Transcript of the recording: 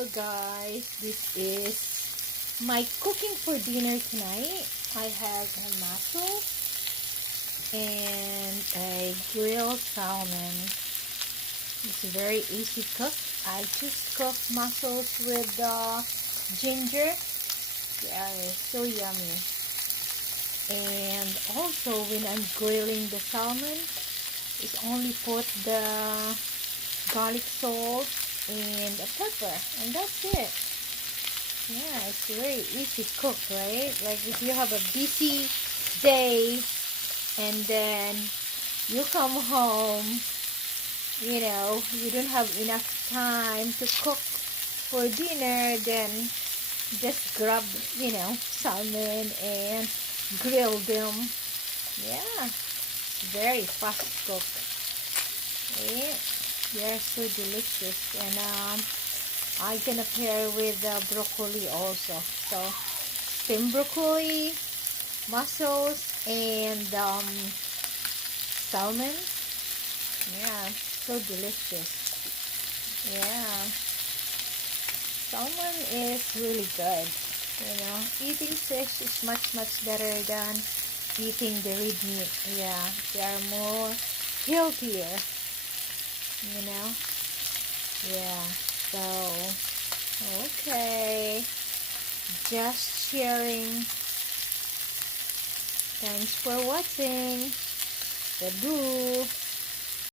Hello guys, this is my cooking for dinner tonight. I have a mussel and a grilled salmon. It's a very easy cook. I just cook mussels with ginger. Yeah, it's so yummy. And also when I'm grilling the salmon, it's only put the garlic salt and a pepper, and that's it. Yeah, it's very easy to cook, right? Like if you have a busy day and then you come home, you don't have enough time to cook for dinner, then just grab, salmon and grill them. Yeah, very fast cook. Yeah, they're so delicious. And I'm gonna pair with broccoli also. So steamed broccoli, mussels, and salmon. Yeah, so delicious. Yeah, salmon is really good. Eating fish is much better than eating the red meat. Yeah, they are more healthier. Yeah. So okay, just sharing. Thanks for watching. Taboo.